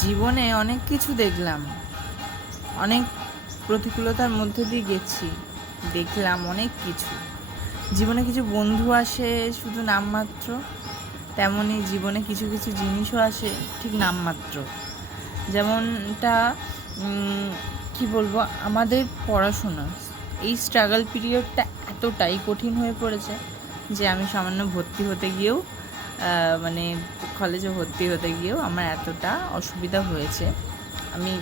জীবনে অনেক কিছু দেখলাম, অনেক প্রতিকূলতার মধ্যে দিয়ে গেছি, দেখলাম অনেক কিছু। জীবনে কিছু বন্ধু আসে শুধু নামমাত্র, তেমনই জীবনে কিছু কিছু জিনিসও আসে ঠিক নামমাত্র। যেমনটা কি বলবো, আমাদের পড়াশোনা, এই স্ট্রাগল পিরিয়ডটা এতটাই কঠিন হয়ে পড়েছে যে আমি সামান্য ভর্তি হতে গিয়েও মানে কলেজে ভর্তি হতে গিয়েও আমার এতটা অসুবিধা হয়েছে, আমি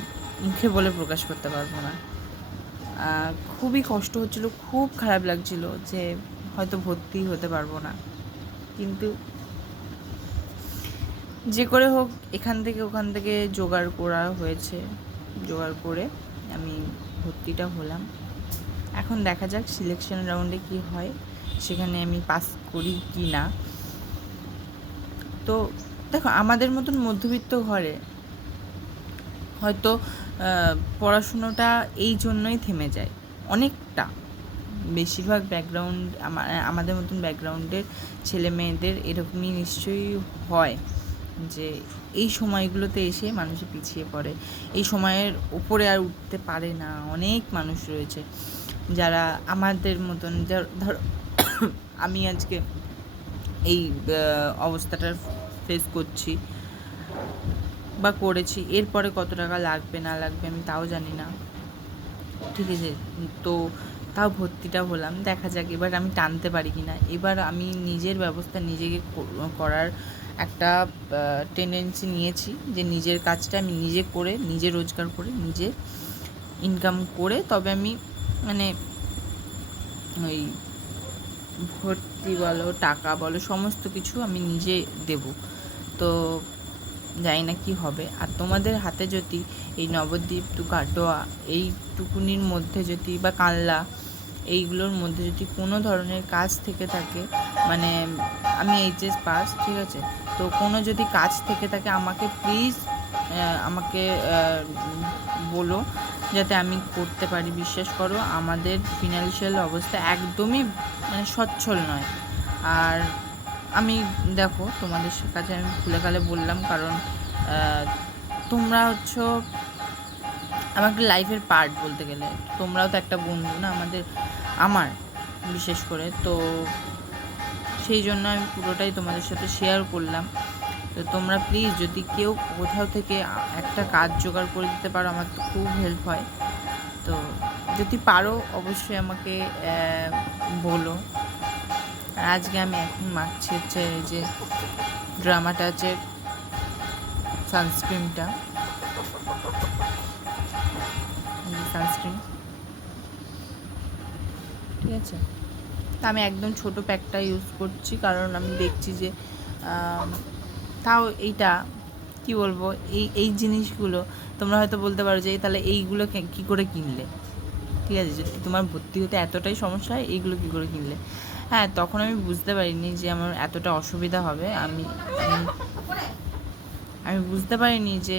মুখে বলে প্রকাশ করতে পারবো না। খুবই কষ্ট হচ্ছিলো, খুব খারাপ লাগছিল যে হয়তো ভর্তি হতে পারবো না, কিন্তু যে করে হোক এখান থেকে ওখান থেকে জোগাড় করা হয়েছে। জোগাড় করে আমি ভর্তিটা হলাম। এখন দেখা যাক সিলেকশন রাউন্ডে কি হয়, সেখানে আমি পাস করি কি না। তো দেখো, আমাদের মতন মধ্যবিত্ত ঘরে হয়তো পড়াশুনোটা এই জন্যই থেমে যায় অনেকটা। বেশিরভাগ ব্যাকগ্রাউন্ড আমাদের মতন ব্যাকগ্রাউন্ডের ছেলে মেয়েদের এরকমই নিশ্চয়ই হয় যে এই সময়গুলোতে এসে মানুষ পিছিয়ে পড়ে, এই সময়ের ওপরে আর উঠতে পারে না। অনেক মানুষ রয়েছে যারা আমাদের মতন, ধর আমি আজকে এই অবস্থাটার ফেস করছি বা করেছি, এরপরে কত টাকা লাগবে না লাগবে আমি তাও জানি না, ঠিক আছে? তো তাও ভর্তিটা হলাম, দেখা যাক এবার আমি টানতে পারি কি না। এবার আমি নিজের ব্যবস্থা নিজেকে করার একটা টেন্ডেন্সি নিয়েছি যে নিজের কাজটা আমি নিজে করে, নিজে রোজগার করে, নিজে ইনকাম করে তবে আমি মানে ওই ভর্তি বলো, টাকা বলো, সমস্ত কিছু আমি নিজে দেব। তো জানি না কী হবে। আর তোমাদের হাতে যদি এই নবদ্বীপ টু কাটোয়া এইটুকুনির মধ্যে যদি, বা কানলা এইগুলোর মধ্যে যদি কোনো ধরনের কাজ থেকে থাকে, মানে আমি এইচএস পাস, ঠিক আছে, তো কোনো যদি কাজ থেকে থাকে আমাকে প্লিজ আমাকে বলো, যাতে আমি করতে পারি। বিশ্বাস করো, আমাদের ফিনান্সিয়াল অবস্থা একদমই মানে সচ্ছল নয়। আর আমি দেখো তোমাদের কাছে আমি খুলে খালে বললাম, কারণ তোমরা হচ্ছ আমাকে লাইফের পার্ট বলতে গেলে। তোমরাও তো একটা বন্ধু না আমার বিশেষ করে। তো সেই জন্য আমি পুরোটাই তোমাদের সাথে শেয়ার করলাম। তো তোমরা প্লিজ যদি কেউ কোথাও থেকে একটা কাজ জোগাড় করে দিতে পারো, আমার তো খুব হেল্প হয়। তো যদি পারো অবশ্যই আমাকে বলো। আর আজকে আমি এখন মাখছি হচ্ছে এই যে ড্রামাটা আছে, সানস্ক্রিনটা, সানস্ক্রিন, ঠিক আছে। তা আমি একদম ছোটো প্যাকটা ইউজ করছি, কারণ আমি দেখছি যে তাও এইটা কি বলবো, এই জিনিসগুলো তোমরা হয়তো বলতে পারো যে তাহলে এইগুলো কী করে কিনলে, ঠিক আছে? যদি তোমার ভর্তি হতে এতটাই সমস্যা হয়, এইগুলো কী করে কিনলে? হ্যাঁ, তখন আমি বুঝতে পারিনি যে আমার এতটা অসুবিধা হবে। আমি বুঝতে পারিনি যে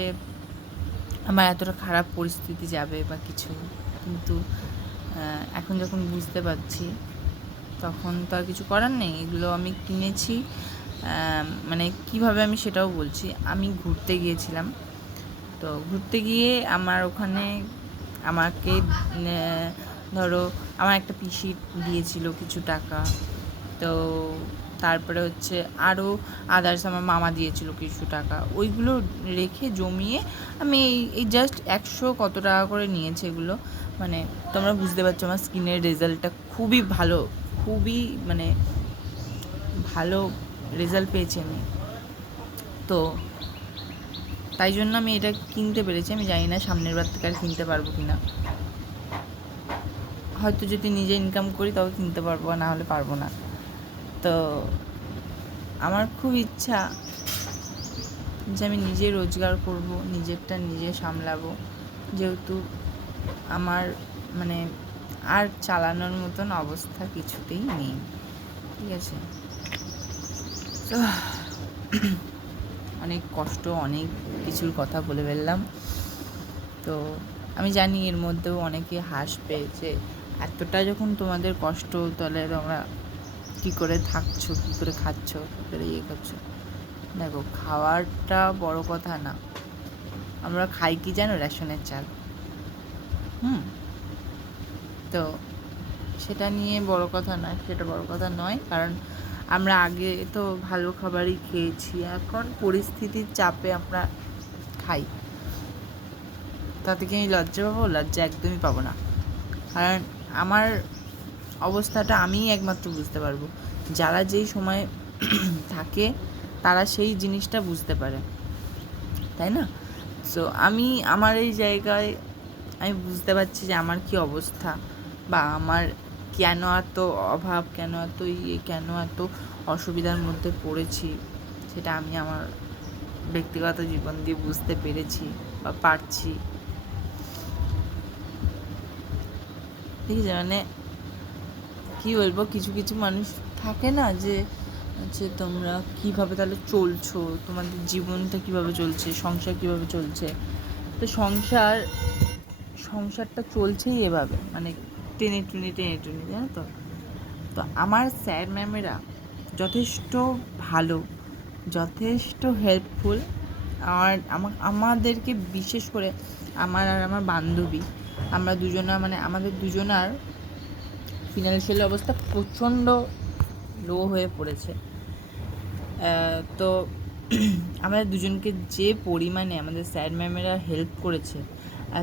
আমার এতটা খারাপ পরিস্থিতি যাবে বা কিছু। কিন্তু এখন যখন বুঝতে পারছি, তখন তো আর কিছু করার নেই। এগুলো আমি কিনেছি, মানে কিভাবে আমি সেটাও বলছি। আমি ঘুরতে গিয়েছিলাম, তো ঘুরতে গিয়ে আমার ওখানে আমাকে ধরো আমার একটা পিসি দিয়েছিল কিছু টাকা। তো তারপরে হচ্ছে আরও আদার্স আমার মামা দিয়েছিল কিছু টাকা। ওইগুলো রেখে জমিয়ে আমি এই জাস্ট 100 কত টাকা করে নিয়েছে এগুলো। মানে তোমরা বুঝতে পারছো আমার স্কিনের রেজাল্টটা খুবই ভালো, খুবই মানে ভালো রেজাল্ট পেয়েছি আমি। তো তাই জন্য আমি এটা কিনতে পেরেছি। আমি জানি না সামনের বার থেকে আর কিনতে পারবো কি না। হয়তো যদি নিজে ইনকাম করি তবে কিনতে পারবো, না হলে পারবো না। তো আমার খুব ইচ্ছা যে আমি নিজে রোজগার করব, নিজেরটা নিজে সামলাবো, যেহেতু আমার মানে আর চালানোর মতন অবস্থা কিছুতেই নেই, ঠিক আছে? তো অনেক কষ্ট, অনেক কিছুর কথা বলে ফেললাম। তো আমি জানি এর মধ্যেও অনেকে হাসবে যে এতটা যখন তোমাদের কষ্ট, তাহলে তোমরা কী করে থাকছো, কী করে খাচ্ছো, কী করে ইয়ে করছো। দেখো, খাওয়ারটা বড় কথা না, আমরা খাই কি জানো, রেশনের চাল। তো সেটা নিয়ে বড় কথা নয়, সেটা বড় কথা নয়, কারণ আমরা আগে তো ভালো খাবারই খেয়েছি, এখন পরিস্থিতির চাপে আমরা খাই। তাতে কি আমি লজ্জা পাবো? লজ্জা একদমই পাবো না, কারণ আমার অবস্থাটা আমিই একমাত্র বুঝতে পারবো। যারা যেই সময় থাকে তারা সেই জিনিসটা বুঝতে পারে, তাই না? সো আমি আমার এই জায়গায় আমি বুঝতে পারছি যে আমার কী অবস্থা, বা আমার কেন এত অভাব, কেন এত কেন এত অসুবিধার মধ্যে পড়েছি, সেটা আমি আমার ব্যক্তিগত জীবন দিয়ে বুঝতে পেরেছি বা পারছি। ঠিক আছে, মানে কী বলবো, কিছু কিছু মানুষ থাকে না যে তোমরা কীভাবে তাহলে চলছো, তোমাদের জীবনটা কীভাবে চলছে, সংসার কীভাবে চলছে। তো সংসারটা চলছেই এভাবে, মানে টেনে টুনে জানো তো। তো আমার স্যার ম্যামেরা যথেষ্ট ভালো, যথেষ্ট হেল্পফুল। আর আমাদেরকে বিশেষ করে আমার আর আমার বান্ধবী, আমরা দুজনা, মানে আমাদের দুজনার ফিনান্সিয়াল অবস্থা প্রচণ্ড লো হয়ে পড়েছে। তো আমাদের দুজনকে যে পরিমাণে আমাদের স্যার ম্যামেরা হেল্প করেছে,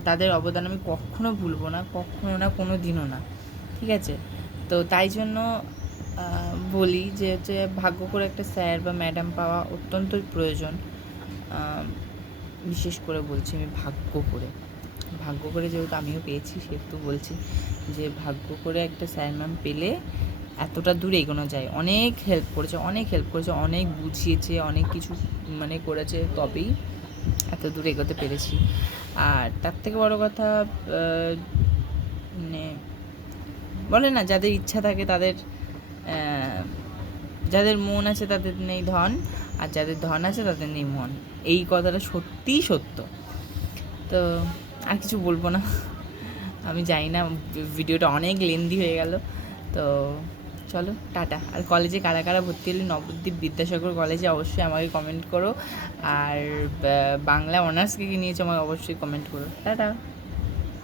তাদের অবদান আমি কখনো ভুলবো না, কখনো না, কোনো দিনও না। ঠিক আছে, তো তাই জন্য বলি যে ভাগ্য করে একটা স্যার বা ম্যাডাম পাওয়া অত্যন্তই প্রয়োজন। বিশেষ করে বলছি আমি ভাগ্য করে, যেহেতু আমিও পেয়েছি সেহেতু বলছি যে ভাগ্য করে একটা স্যার ম্যাম পেলে এতটা দূর এগোনো যায়। অনেক হেল্প করেছে, অনেক বুঝিয়েছে, অনেক কিছু মানে করেছে, তবেই এত দূর এগোতে পেরেছি। আর তার থেকে বড় কথা, মানে বলে না, যাদের ইচ্ছা থাকে তাদের, যাদের মন আছে তাদের নেই ধন, আর যাদের ধন আছে তাদের নেই মন। এই কথাটা সত্যিই সত্য। তো আর কিছু বলবো না, আমি জানি না, ভিডিওটা অনেক লেন্দি হয়ে গেল। তো চলো টাটা। আর কলেজে কারা কারা ভর্তি হলে নবদ্বীপ বিদ্যাসাগর কলেজে অবশ্যই আমাকে কমেন্ট করো, আর বাংলা অনার্স কী নিয়েছো আমাকে অবশ্যই কমেন্ট করো। টাটা।